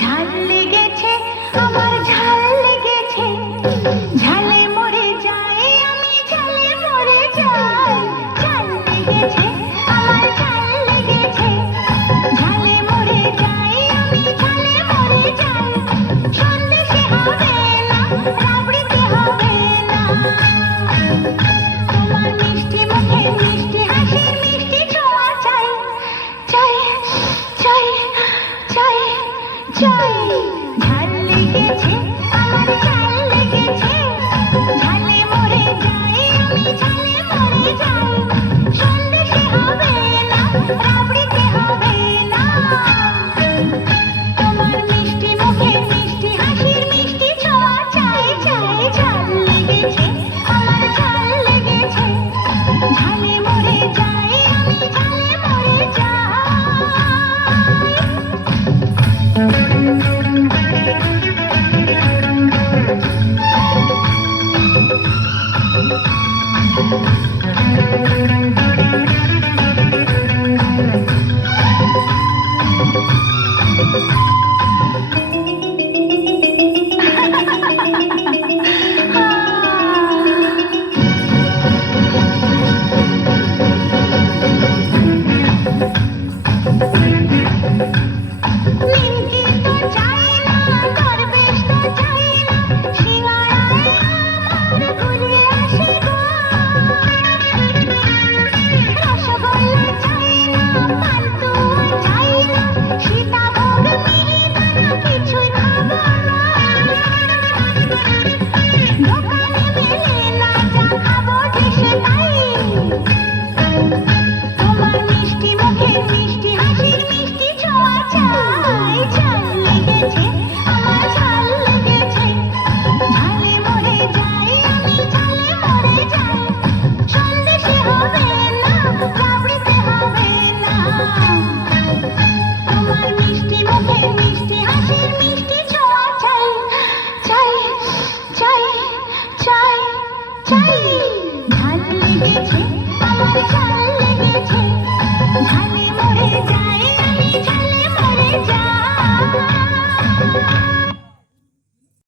ঝাল লেগেছে, আমার ঝাল লেগেছে, ঝালে মরে যাই আমি, ঝালে মরে যাই। ঝাল লেগেছে, আমার ঝাল লেগেছে, ঝালে মরে যাই আমি, ঝালে মরে যাই। সন্দেশে হবে না, রাবড়িতে হবে না, তোমার মিষ্টি মুখে মিষ্টি হাসির মিষ্টি ছোঁয়া চাই, চাই, চাই, চাই, চাই। ঝাল লেগেছে, আমার ঝাল লেগেছে, ঝালে মরে যাই আমি, ঝালে মরে যাই। সন্দেশে হবে না, রাবড়িতে হবে না, তোমার মিষ্টি মুখে মিষ্টি হাসির মিষ্টি ছোঁয়া চাই, চাই। ঝাল লেগেছে, আমার ঝাল লেগেছে, ঝালে মরে যাই আমি, ঝালে মরে যাই। নিমকি তো চাই না, দরবেশ তো চাই না, সিঙ্গাড়ায় আমার গুলিয়ে আসে গো। রসগোল্লা চাই না, পান্তুয়া চাই না, সীতাভোগ মিহিদানা কিছুই খাবো না। দোকানে মেলে না, যা খাবো দেশে তাই, তোমার মিষ্টি মুখে মিষ্টি হাসির মিষ্টি ছোঁয়া চাই। ঝাল লেগেছে, আমার ঝাল লেগেছে, ঝালে মরে যাই আমি, ঝালে মরে যাই। সন্দেশে হবে না, রাবড়িতে হবে না, তোমার মিষ্টি মুখে মিষ্টি হাসির মিষ্টি ছোঁয়া চাই, চাই, চাই, চাই, চাই। ঝাল লেগেছে, আমার ঝাল